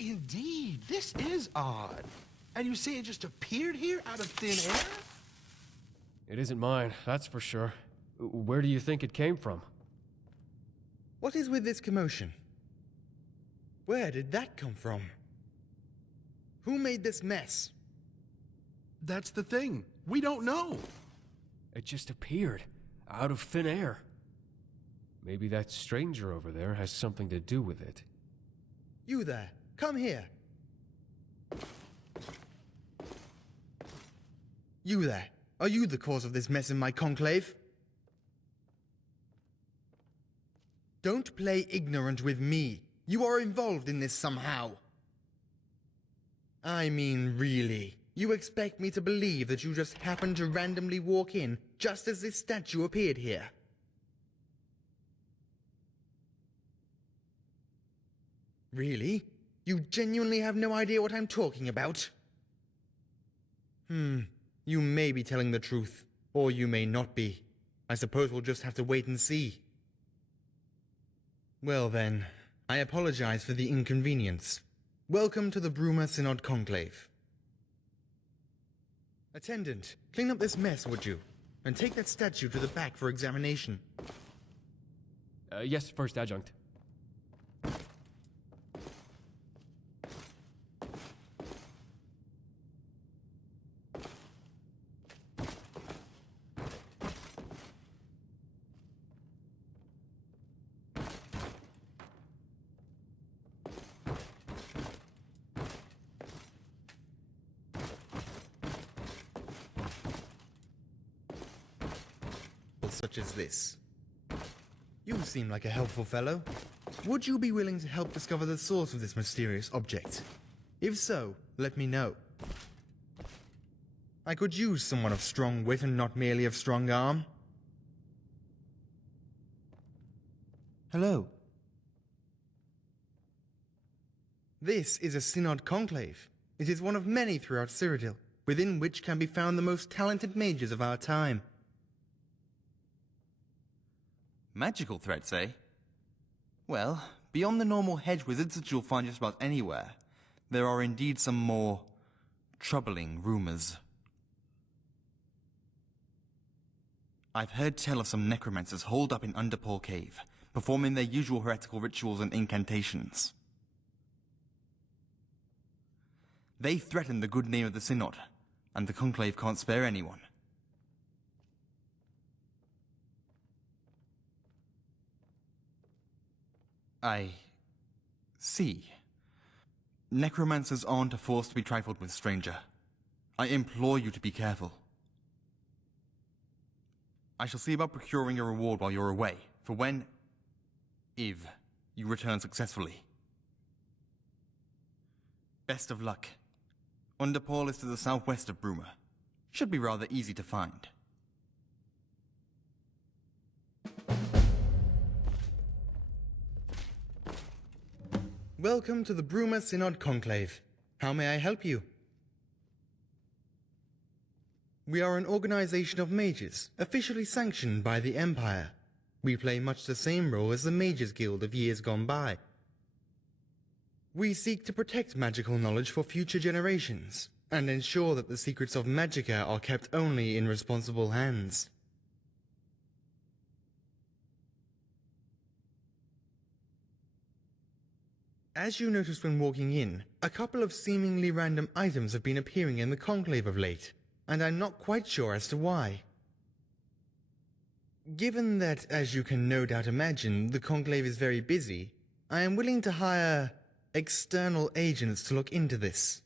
Indeed, this is odd. And you say it just appeared here out of thin air? It isn't mine, that's for sure. Where do you think it came from? What is with this commotion? Where did that come from? Who made this mess? That's the thing. We don't know. It just appeared, out of thin air. Maybe that stranger over there has something to do with it. You there, come here. You there, are you the cause of this mess in my conclave? Don't play ignorant with me. You are involved in this somehow. I mean, really, you expect me to believe that you just happened to randomly walk in just as this statue appeared here? Really? You genuinely have no idea what I'm talking about? You may be telling the truth, or you may not be. I suppose we'll just have to wait and see. Well then, I apologize for the inconvenience. Welcome to the Bruma Synod Conclave. Attendant, clean up this mess, would you? And take that statue to the back for examination. Yes, First Adjunct. Such as this. You seem like a helpful fellow. Would you be willing to help discover the source of this mysterious object? If so, let me know. I could use someone of strong wit and not merely of strong arm. Hello. This is a Synod Conclave. It is one of many throughout Cyrodiil, within which can be found the most talented mages of our time. Magical threats, eh? Well, beyond the normal hedge wizards that you'll find just about anywhere, there are indeed some more troubling rumors. I've heard tell of some necromancers holed up in Underpaw Cave, performing their usual heretical rituals and incantations. They threaten the good name of the Synod, and the Conclave can't spare anyone. I see. Necromancers aren't a force to be trifled with, stranger. I implore you to be careful. I shall see about procuring a reward while you're away, for when, if, you return successfully. Best of luck. Underpaw is to the southwest of Bruma. Should be rather easy to find. Welcome to the Bruma Synod Conclave. How may I help you? We are an organization of mages, officially sanctioned by the Empire. We play much the same role as the Mages Guild of years gone by. We seek to protect magical knowledge for future generations, and ensure that the secrets of Magicka are kept only in responsible hands. As you noticed when walking in, a couple of seemingly random items have been appearing in the Conclave of late, and I'm not quite sure as to why. Given that, as you can no doubt imagine, the Conclave is very busy, I am willing to hire external agents to look into this.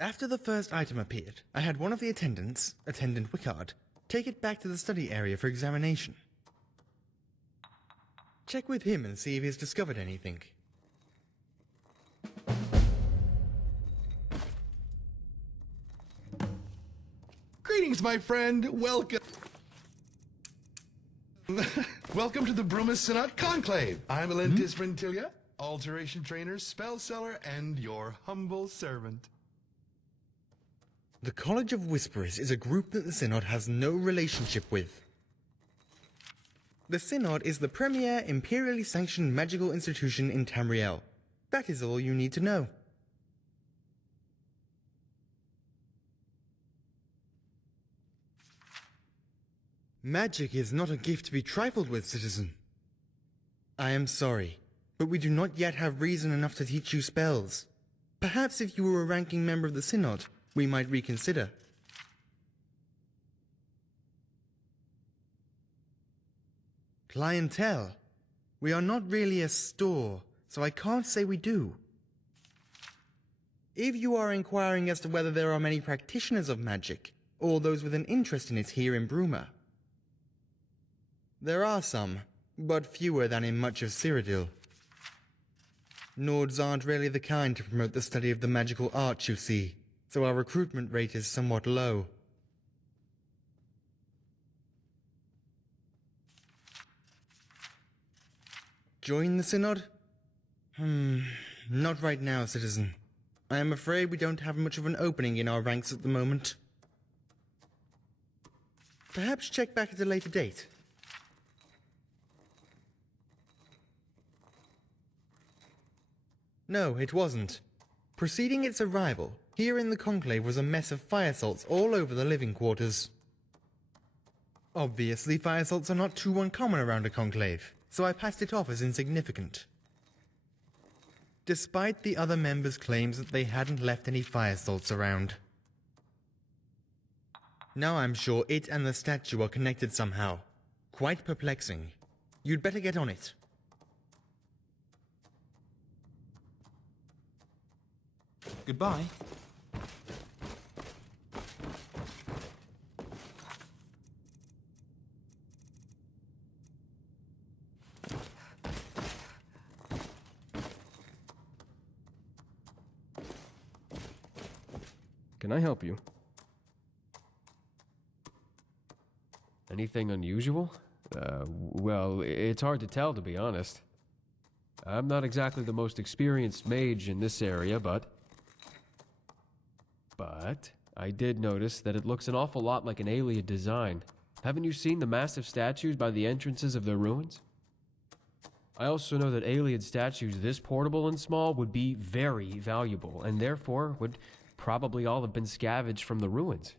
After the first item appeared, I had one of the attendants, Attendant Wickard, take it back to the study area for examination. Check with him and see if he's discovered anything. Greetings, my friend. Welcome. Welcome to the Bruma Synod Conclave. I'm Alentis Rentilia, alteration trainer, spell seller, and your humble servant. The College of Whisperers is a group that the Synod has no relationship with. The Synod is the premier imperially sanctioned magical institution in Tamriel. That is all you need to know. Magic is not a gift to be trifled with, citizen. I am sorry, but we do not yet have reason enough to teach you spells. Perhaps if you were a ranking member of the Synod, we might reconsider. Clientele. We are not really a store, so I can't say we do. If you are inquiring as to whether there are many practitioners of magic, or those with an interest in it here in Bruma, there are some, but fewer than in much of Cyrodiil. Nords aren't really the kind to promote the study of the magical arts, you see, so our recruitment rate is somewhat low. Join the Synod? Not right now, citizen. I am afraid we don't have much of an opening in our ranks at the moment. Perhaps check back at a later date. No, it wasn't. Preceding its arrival, here in the Conclave was a mess of fire salts all over the living quarters. Obviously, fire salts are not too uncommon around a Conclave, so I passed it off as insignificant. Despite the other members' claims that they hadn't left any fire salts around. Now I'm sure it and the statue are connected somehow. Quite perplexing. You'd better get on it. Goodbye. Can I help you? Anything unusual? Well, it's hard to tell, to be honest. I'm not exactly the most experienced mage in this area, but I did notice that it looks an awful lot like an alien design. Haven't you seen the massive statues by the entrances of the ruins? I also know that alien statues this portable and small would be very valuable, and therefore would probably all have been scavenged from the ruins.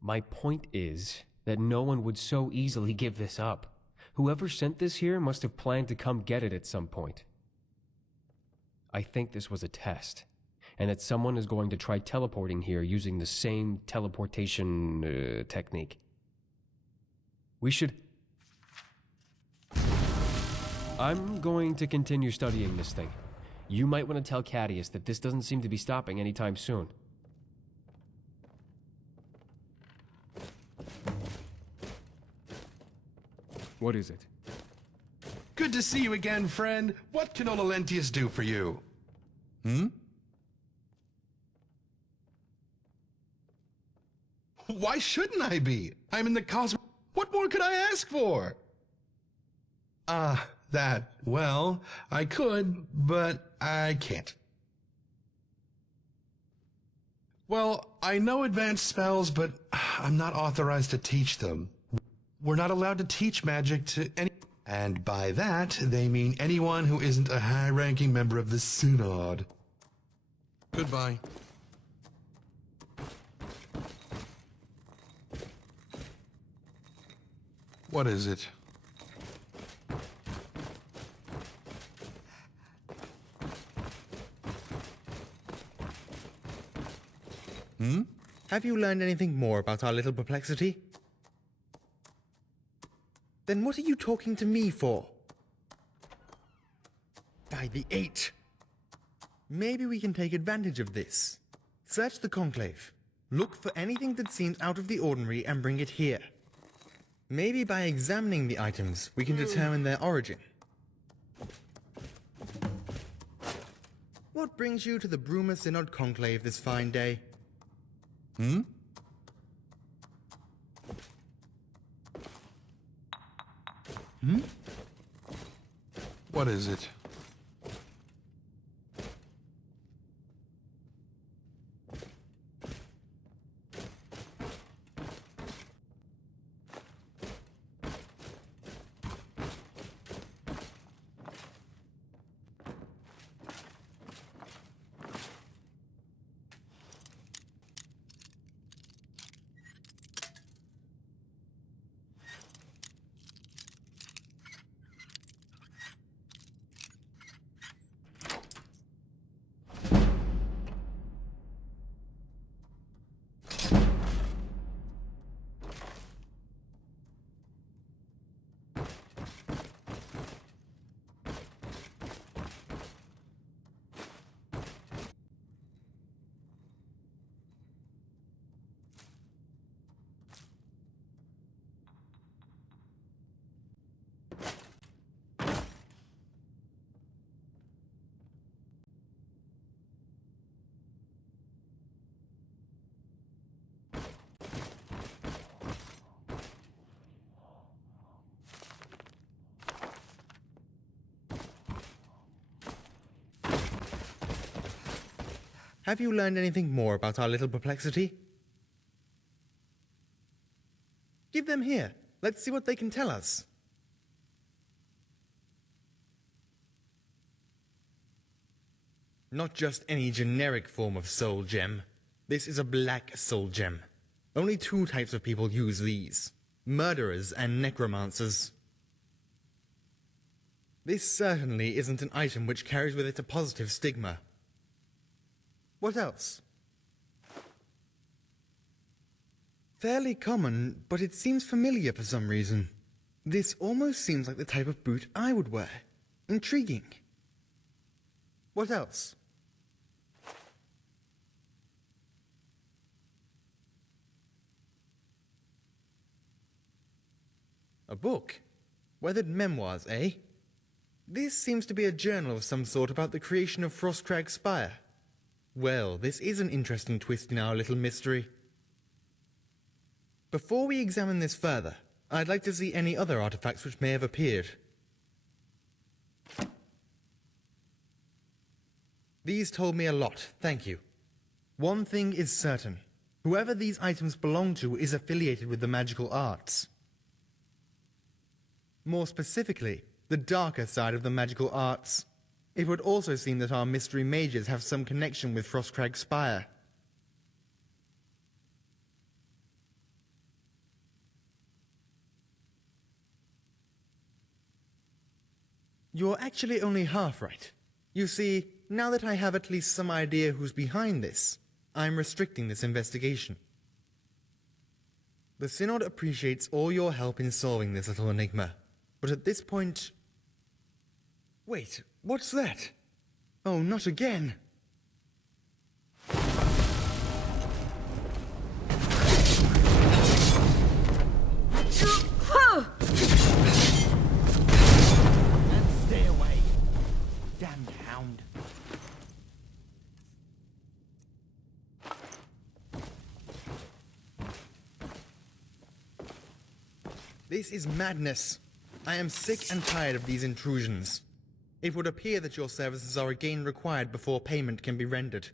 My point is that no one would so easily give this up. Whoever sent this here must have planned to come get it at some point. I think this was a test, and that someone is going to try teleporting here using the same teleportation technique. We should... I'm going to continue studying this thing. You might want to tell Cadius that this doesn't seem to be stopping anytime soon. What is it? Good to see you again, friend. What can old Olentius do for you? Why shouldn't I be? I'm in the cosmos. What more could I ask for? Well, I could, but I can't. Well, I know advanced spells, but I'm not authorized to teach them. We're not allowed to teach magic to any... And by that, they mean anyone who isn't a high-ranking member of the Synod. Goodbye. What is it? Have you learned anything more about our little perplexity? Then what are you talking to me for? By the 8. Maybe we can take advantage of this. Search the Conclave. Look for anything that seems out of the ordinary and bring it here. Maybe by examining the items, we can determine their origin. What brings you to the Bruma Synod Conclave this fine day? What is it? Have you learned anything more about our little perplexity? Give them here. Let's see what they can tell us. Not just any generic form of soul gem. This is a black soul gem. Only 2 types of people use these: murderers and necromancers. This certainly isn't an item which carries with it a positive stigma. What else? Fairly common, but it seems familiar for some reason. This almost seems like the type of boot I would wear. Intriguing. What else? A book? Weathered memoirs, eh? This seems to be a journal of some sort about the creation of Frostcrag Spire. Well, this is an interesting twist in our little mystery. Before we examine this further, I'd like to see any other artifacts which may have appeared. These told me a lot, thank you. One thing is certain. Whoever these items belong to is affiliated with the magical arts. More specifically, the darker side of the magical arts. It would also seem that our mystery mages have some connection with Frostcrag Spire. You're actually only half right. You see, now that I have at least some idea who's behind this, I'm restricting this investigation. The Synod appreciates all your help in solving this little enigma, but at this point... Wait, what's that? Oh, not again! Stay away, damned hound. This is madness. I am sick and tired of these intrusions. It would appear that your services are again required before payment can be rendered.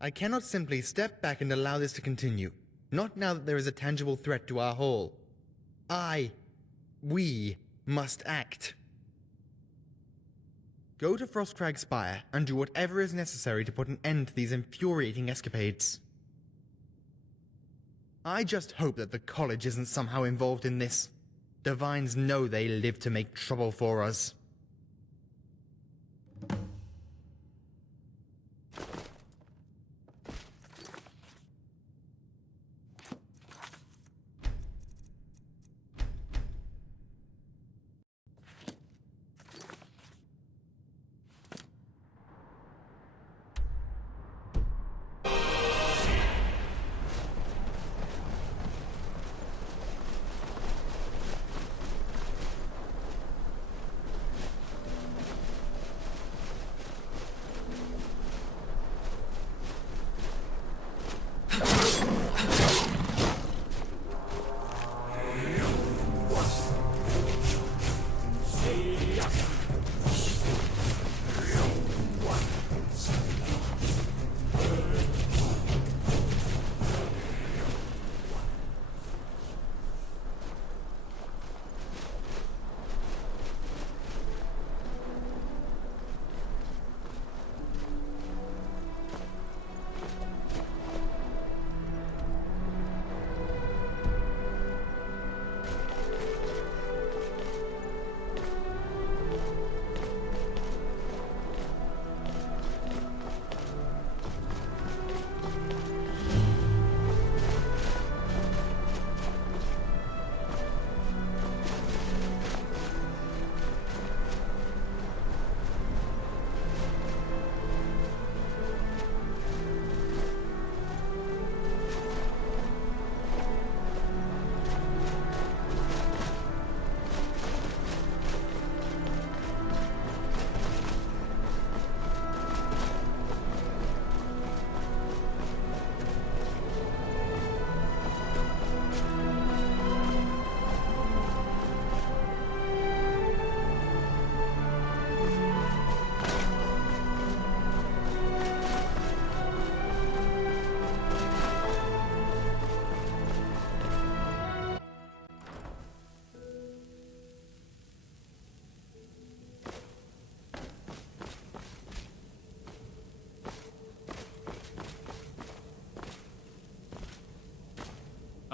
I cannot simply step back and allow this to continue. Not now that there is a tangible threat to our hall. We must act. Go to Frostcrag Spire and do whatever is necessary to put an end to these infuriating escapades. I just hope that the college isn't somehow involved in this. Divines know they live to make trouble for us.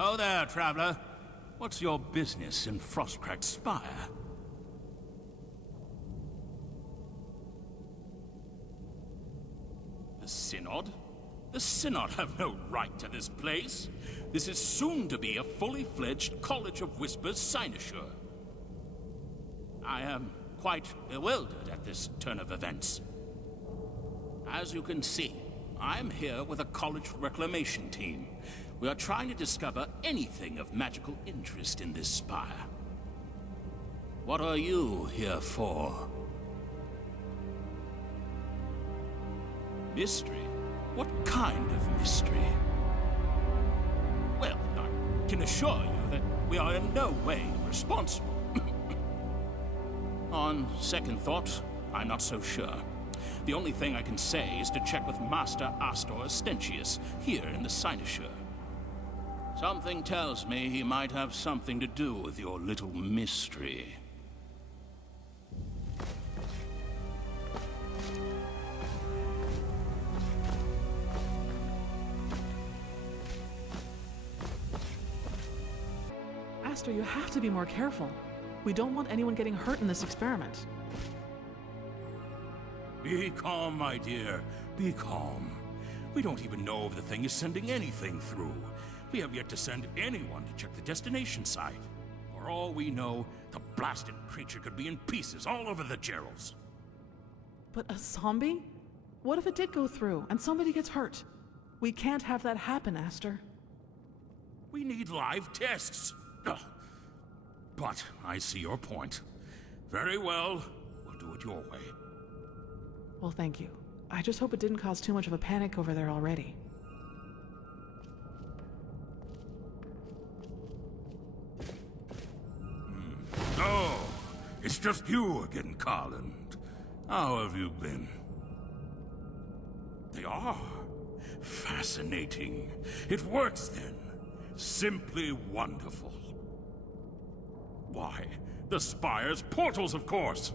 Hello there, traveler. What's your business in Frostcracked Spire? The Synod? The Synod have no right to this place. This is soon to be a fully fledged College of Whispers cynosure. I am quite bewildered at this turn of events. As you can see, I'm here with a college reclamation team. We are trying to discover anything of magical interest in this spire. What are you here for? Mystery? What kind of mystery? Well, I can assure you that we are in no way responsible. On second thought, I'm not so sure. The only thing I can say is to check with Master Astor Ostentius here in the cynosure. Something tells me he might have something to do with your little mystery. Astor, you have to be more careful. We don't want anyone getting hurt in this experiment. Be calm, my dear. Be calm. We don't even know if the thing is sending anything through. We have yet to send anyone to check the destination site. For all we know, the blasted creature could be in pieces all over the Gerals. But a zombie? What if it did go through and somebody gets hurt? We can't have that happen, Astor. We need live tests. Ugh. But I see your point. Very well. We'll do it your way. Well, thank you. I just hope it didn't cause too much of a panic over there already. Oh, it's just you again, Carland. How have you been? They are. Fascinating. It works then. Simply wonderful. Why, the Spire's portals, of course.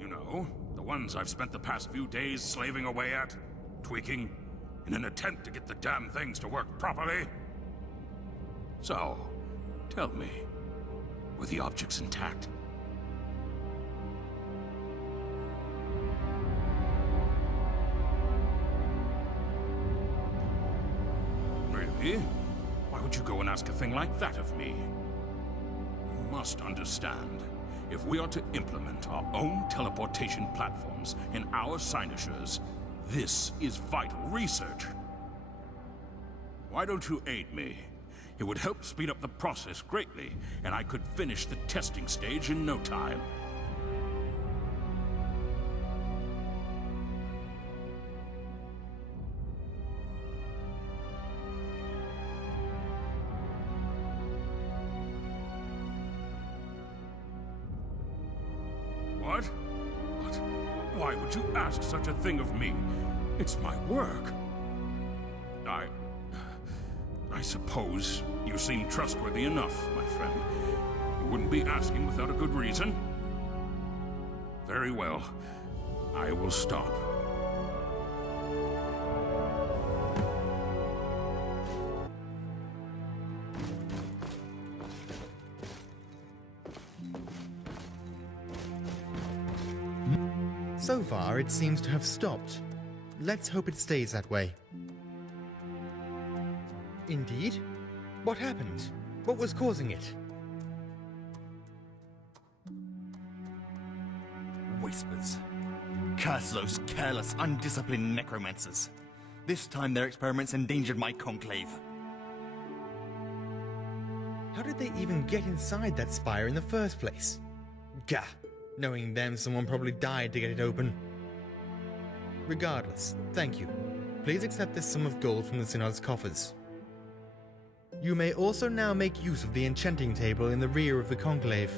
You know, the ones I've spent the past few days slaving away at, tweaking, in an attempt to get the damn things to work properly. So, tell me, were the objects intact? Really? Why would you go and ask a thing like that of me? You must understand, if we are to implement our own teleportation platforms in our cynosures, this is vital research. Why don't you aid me? It would help speed up the process greatly, and I could finish the testing stage in no time. What? Why would you ask such a thing of me? It's my work. I suppose you seem trustworthy enough, my friend. You wouldn't be asking without a good reason. Very well. I will stop. So far, it seems to have stopped. Let's hope it stays that way. Indeed? What happened? What was causing it? Whispers. Curse those careless, undisciplined necromancers. This time their experiments endangered my conclave. How did they even get inside that spire in the first place? Gah! Knowing them, someone probably died to get it open. Regardless, thank you. Please accept this sum of gold from the Synod's coffers. You may also now make use of the enchanting table in the rear of the conclave.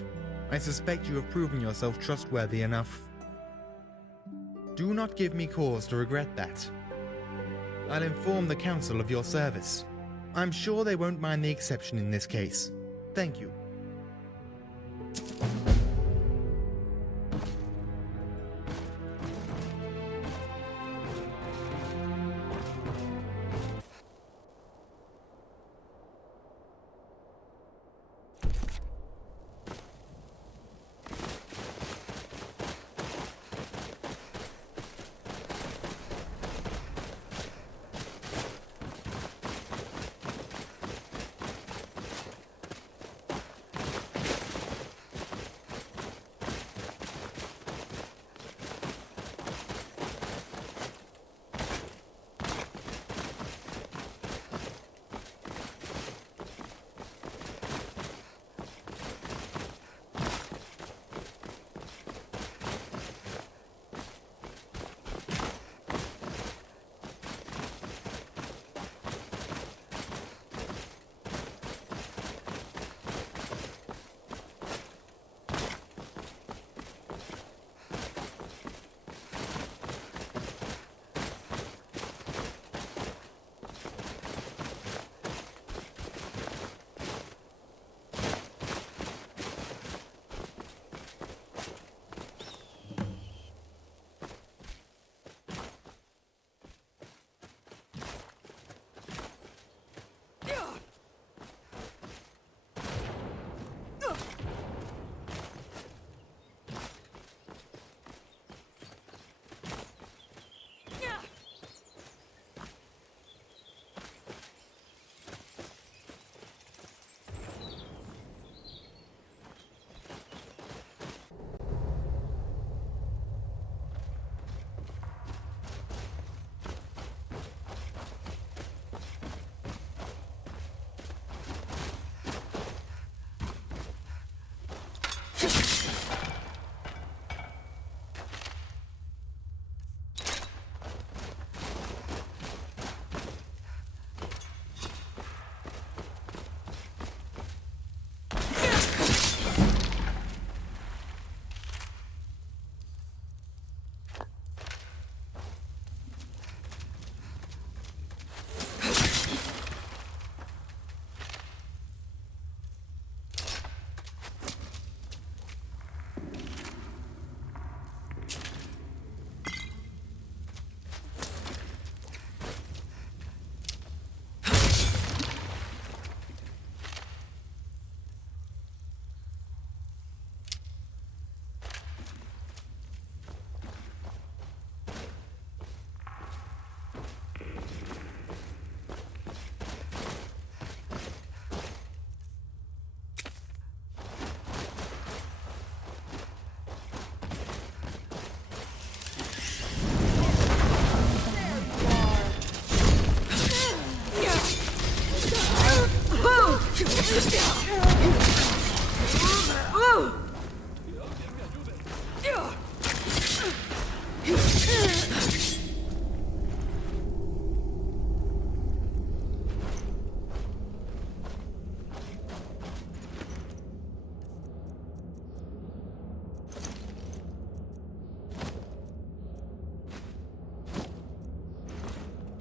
I suspect you have proven yourself trustworthy enough. Do not give me cause to regret that. I'll inform the council of your service. I'm sure they won't mind the exception in this case. Thank you.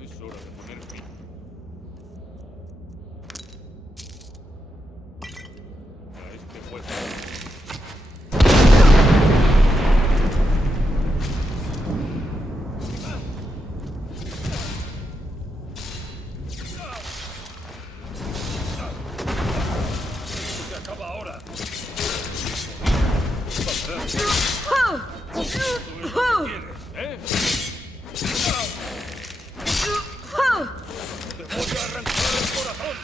Es hora de poner fin. A este juego. Se acaba ahora. Esto es lo que quieres, ¿eh? ¡Te voy a arrancar el corazón!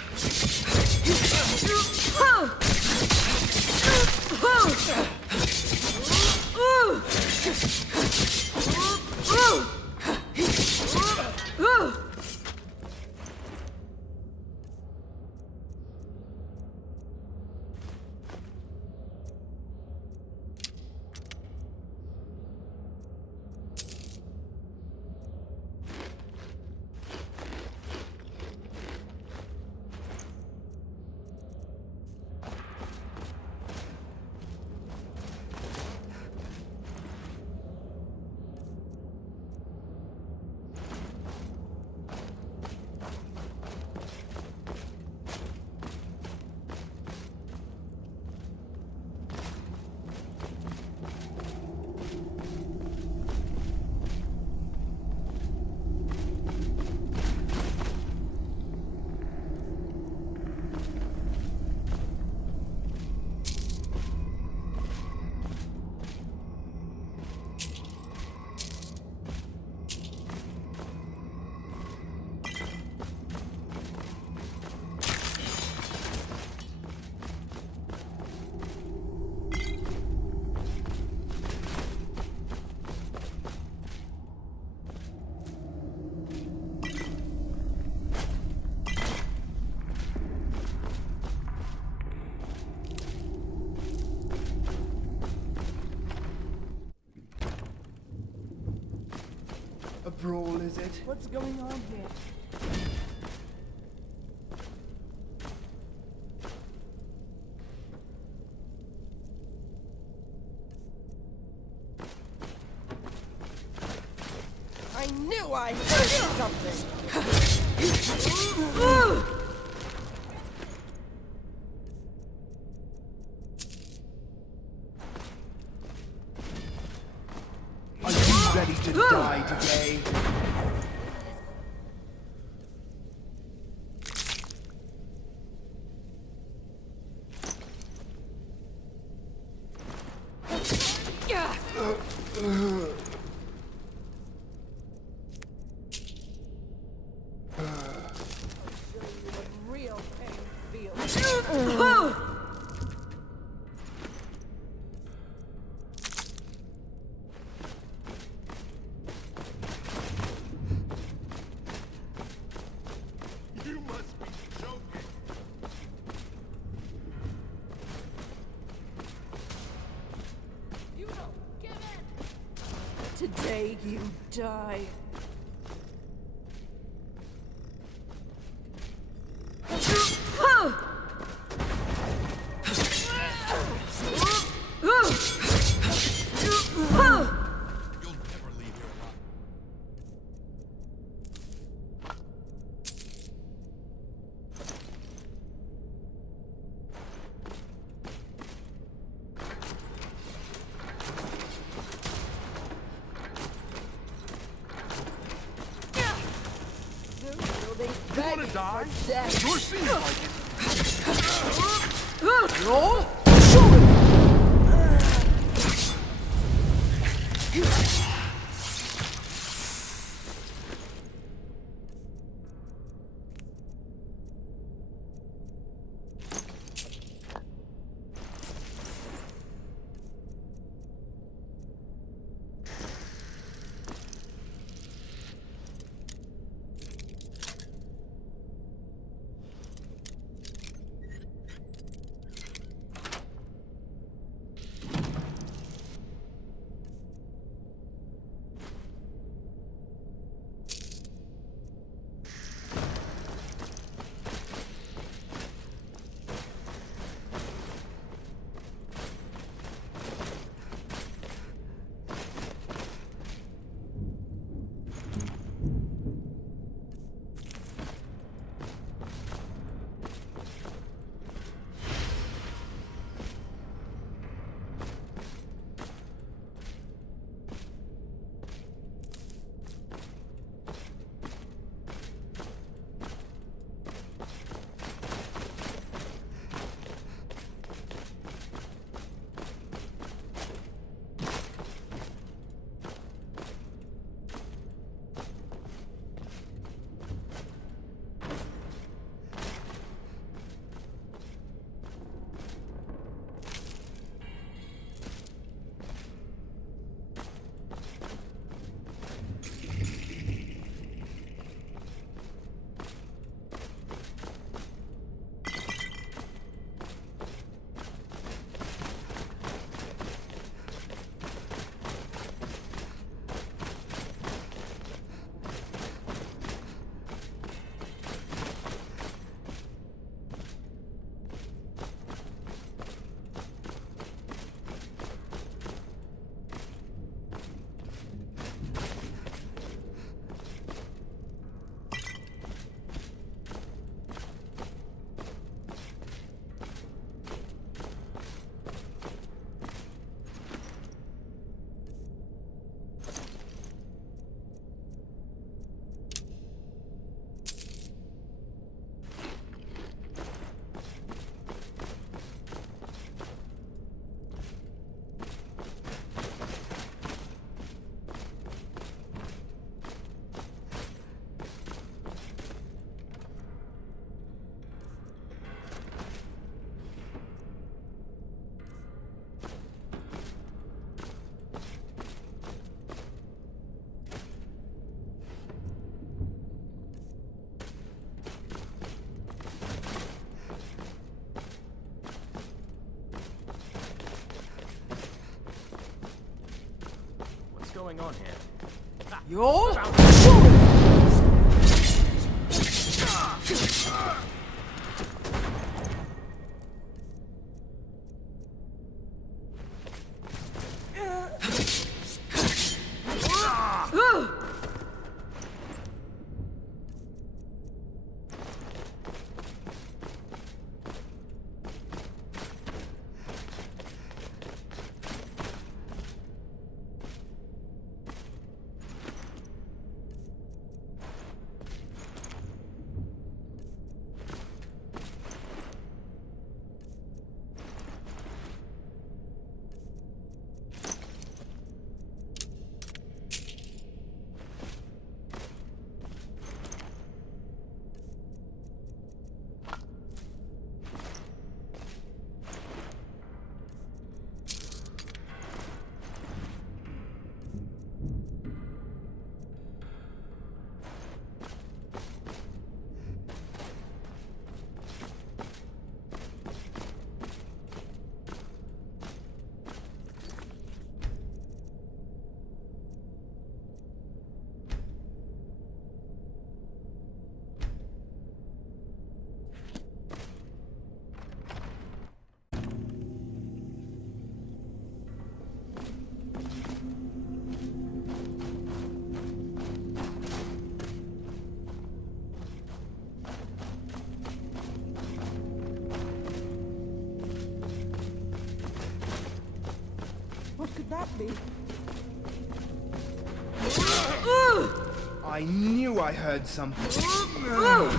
A brawl, is it? What's going on here? I knew I heard something! Are you ready to die today? Real pain feels. You must be joking. You don't give in! Today you die. You'll never leave here alive. Soon you'll be You begging wanna die? for death. Sure seems like it. Roll? going on here? You're what could that be? I knew I heard something. Roll.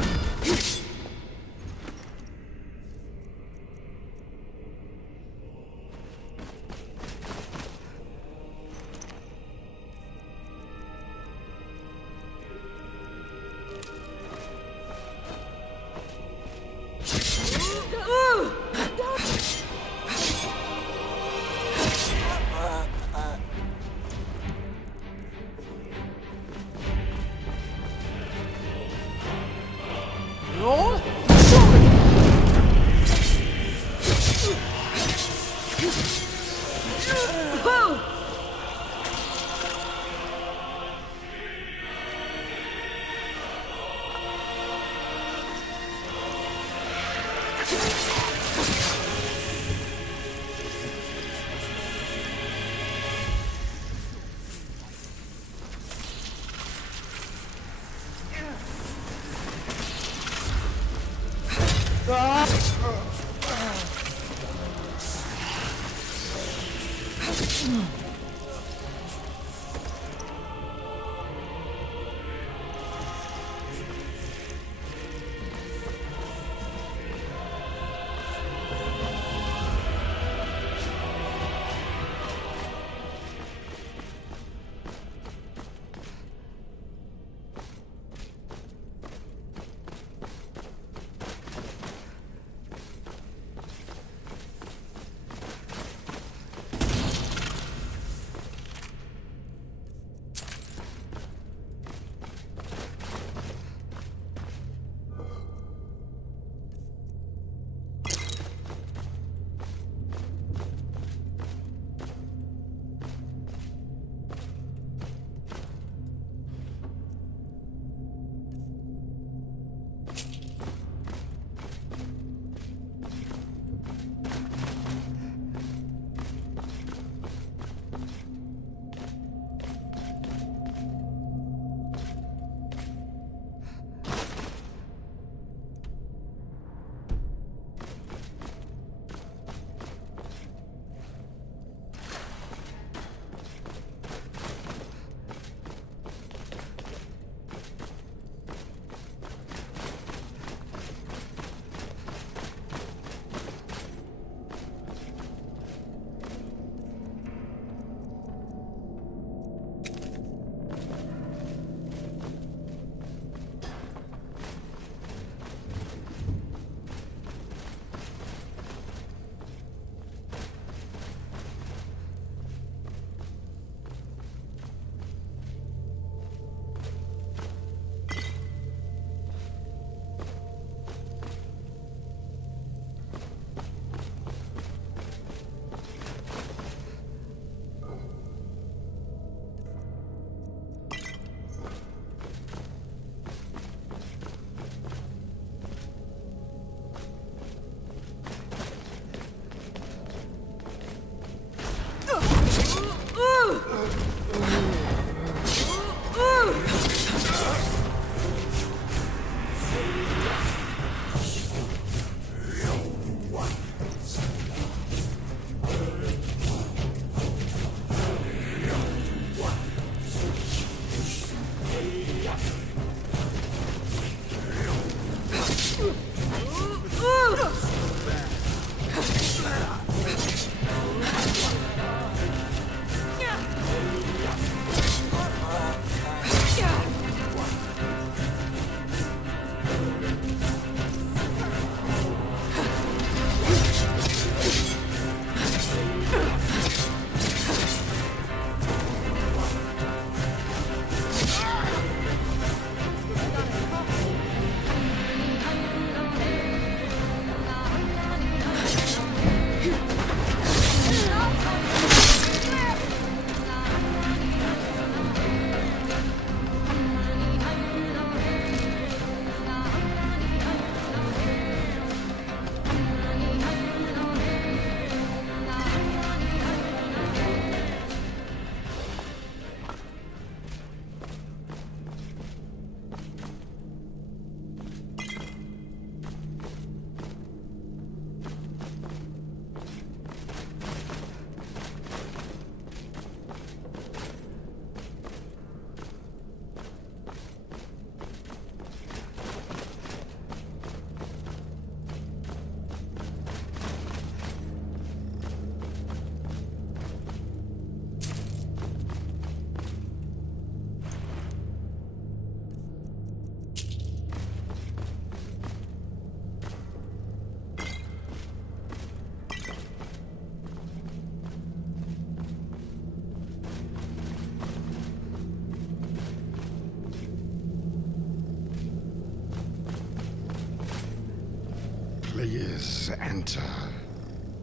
Please enter.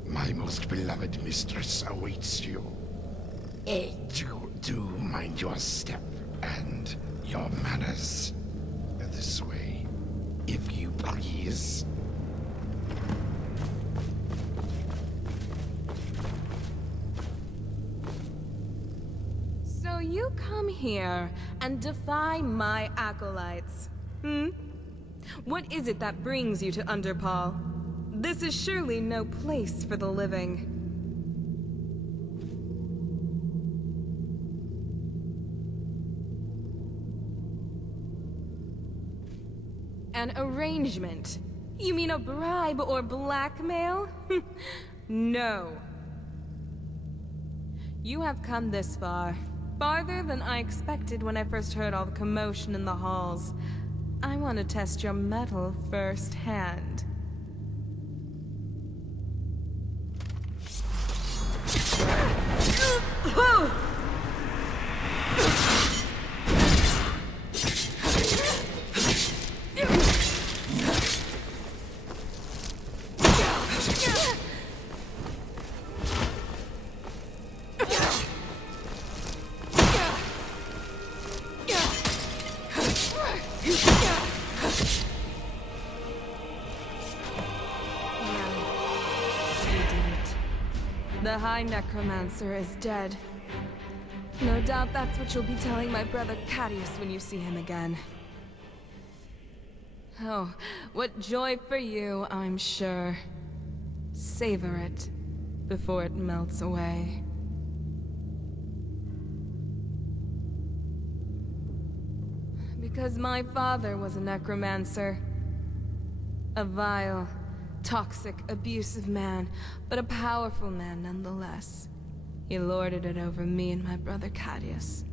My most beloved mistress awaits you. Do mind your step and your manners. This way, if you please. So you come here and defy my acolytes, hmm? What is it that brings you to Underpaw? This is surely no place for the living. An arrangement? You mean a bribe or blackmail? No. You have come this far. Farther than I expected when I first heard all the commotion in the halls. I want to test your mettle firsthand. The High Necromancer is dead. No doubt that's what you'll be telling my brother Cadius when you see him again. Oh, what joy for you, I'm sure. Savor it before it melts away. Because my father was a necromancer. A vile, toxic, abusive man, but a powerful man nonetheless. He lorded it over me and my brother Cadius.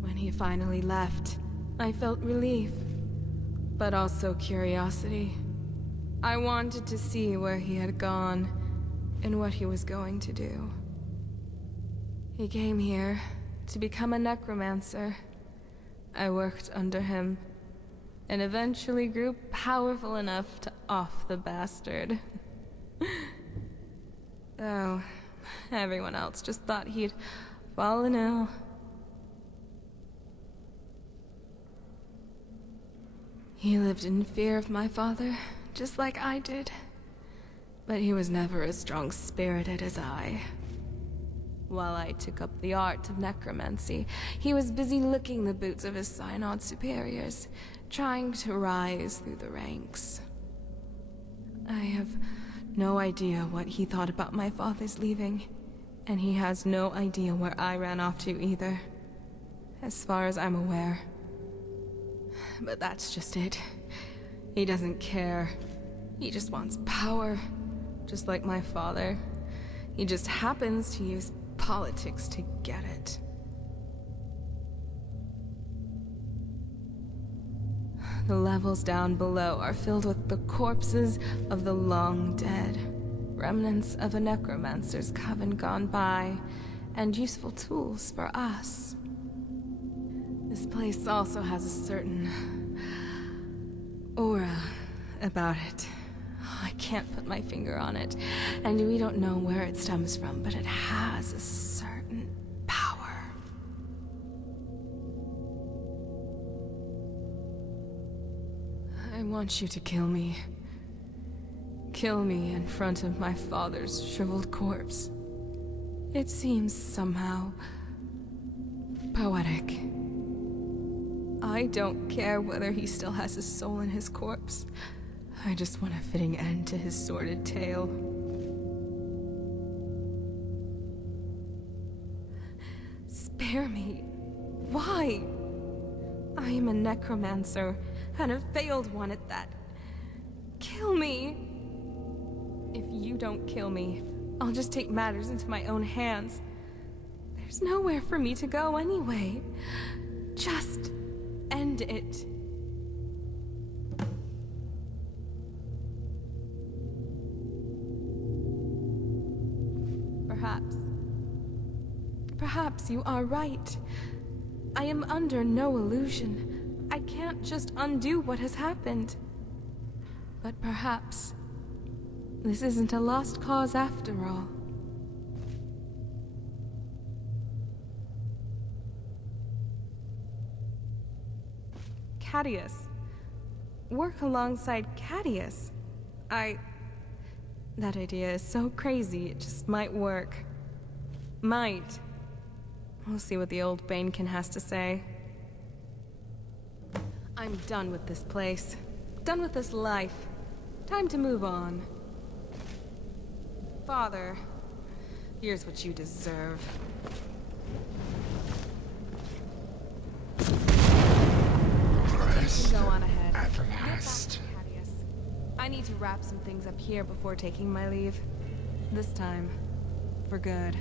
When he finally left, I felt relief, but also curiosity. I wanted to see where he had gone and what he was going to do. He came here to become a necromancer. I worked under him, and eventually grew powerful enough to off the bastard. Though, everyone else just thought he'd fallen ill. He lived in fear of my father, just like I did. But he was never as strong-spirited as I. While I took up the art of necromancy, he was busy licking the boots of his synod superiors, trying to rise through the ranks. I have no idea what he thought about my father's leaving, and he has no idea where I ran off to either, as far as I'm aware. But that's just it. He doesn't care. He just wants power, just like my father. He just happens to use politics to get it. The levels down below are filled with the corpses of the long dead, remnants of a necromancer's coven gone by, and useful tools for us. This place also has a certain aura about it. I can't put my finger on it, and we don't know where it stems from, but it has a certain power. I want you to kill me. Kill me in front of my father's shriveled corpse. It seems somehow poetic. I don't care whether he still has his soul in his corpse. I just want a fitting end to his sordid tale. Spare me. Why? I am a necromancer, and a failed one at that. Kill me. If you don't kill me, I'll just take matters into my own hands. There's nowhere for me to go anyway. Just end it. Perhaps you are right. I am under no illusion. I can't just undo what has happened. But perhaps this isn't a lost cause after all. Cadius. Work alongside Cadius. That idea is so crazy, it just might work. Might. We'll see what the old Banekin has to say. I'm done with this place. Done with this life. Time to move on. Father, here's what you deserve. You can go on ahead. At Get back last. to Cadius. I need to wrap some things up here before taking my leave. This time, for good.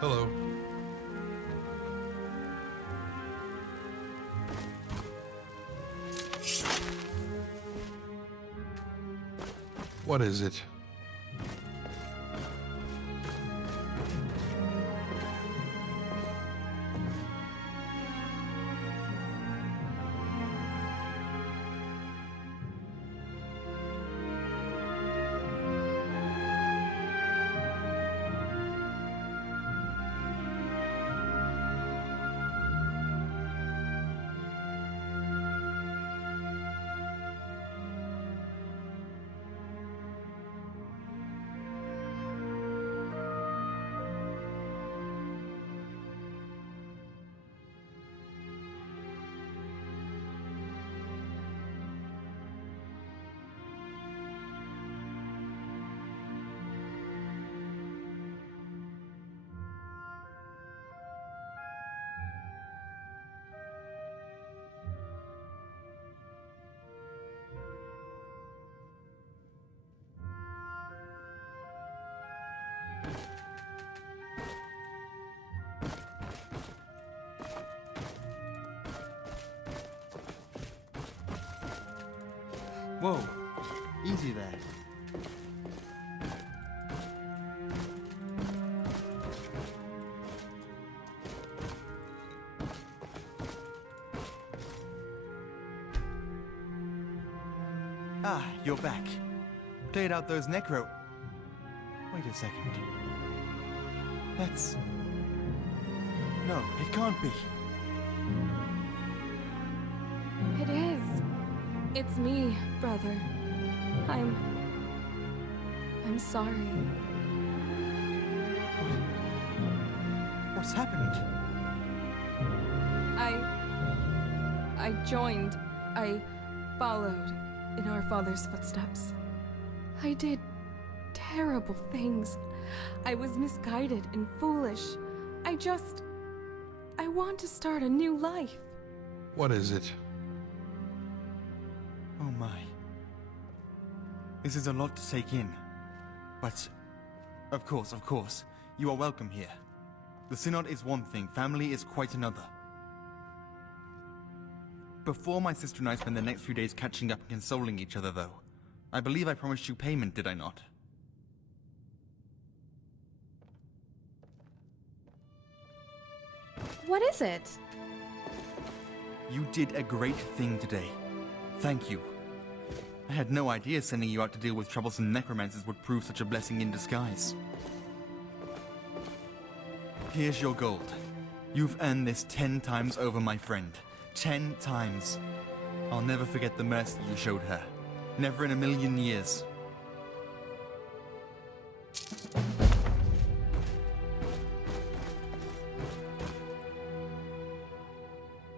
Hello. What is it? Whoa, easy there. Ah, you're back. Cleared out those necro... Wait a second. That's... No, it can't be. It is. It's me, brother. I'm sorry. What's happened? I joined. I followed in our father's footsteps. I did terrible things. I was misguided and foolish. I want to start a new life. What is it? Oh my. This is a lot to take in. But, of course, you are welcome here. The Synod is one thing, family is quite another. Before my sister and I spend the next few days catching up and consoling each other, though, I believe I promised you payment, did I not? What is it? You did a great thing today. Thank you. I had no idea sending you out to deal with troublesome necromancers would prove such a blessing in disguise. Here's your gold. You've earned this 10 times over, my friend. 10 times. I'll never forget the mercy you showed her. Never in a million years.